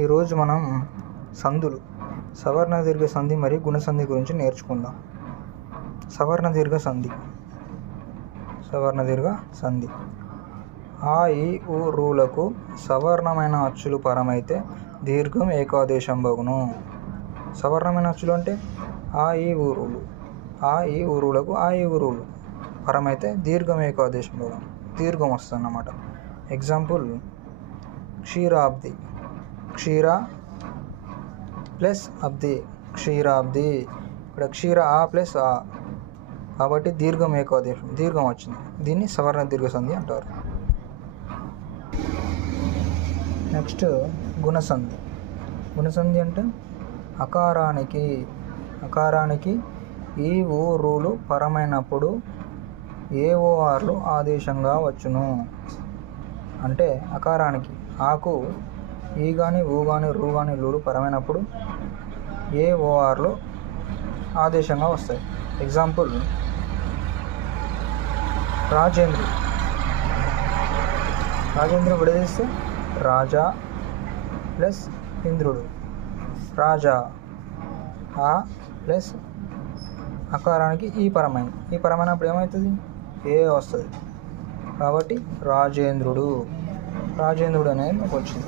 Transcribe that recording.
ఈరోజు మనం సంధులు, సవర్ణ దీర్ఘ సంధి మరియు గుణ సంధి గురించి నేర్చుకుందాం. సవర్ణ దీర్ఘ సంధి ఆ ఈ ఊ రూలకు సవర్ణమైన అచ్చులు పరమైతే దీర్ఘం ఏకాదేశం బగును. సవర్ణమైన అచ్చులు అంటే ఆ ఈ ఊ రూలు. ఆ ఈ ఊ రూలకు ఆ ఈ ఊ రూలు పరమైతే దీర్ఘం ఏకాదేశం బగును, దీర్ఘం వస్తుంది అన్నమాట. ఎగ్జాంపుల్ క్షీరాబ్ది, క్షీర ప్లస్ అబ్ది, క్షీరాబ్ది. ఇక్కడ క్షీర ఆ ప్లస్ ఆ కాబట్టి దీర్ఘం ఏకాదేశం, దీర్ఘం వచ్చింది. దీన్ని సవర్ణ దీర్ఘ సంధి అంటారు. నెక్స్ట్ గుణసంధి. గుణసంధి అంటే అకారానికి ఈ ఊ రూలు పరమైనప్పుడు ఏ ఓ ఆర్లు ఆదేశంగా వచ్చును. అంటే అకారానికి ఆకు ఈ కానీ ఊ కానీ రూ కానీ లూలు పరమైనప్పుడు ఏ ఓ ఆర్లు ఆదేశంగా వస్తాయి. ఎగ్జాంపుల్ రాజేంద్రుడు విడదీస్తే రాజా ప్లస్ ఇంద్రుడు, రాజా. ఆ ప్లస్ అకారానికి ఈ పరమైనప్పుడు ఏమవుతుంది? ఏ వస్తుంది కాబట్టి రాజేంద్రుడు అనేది వచ్చింది.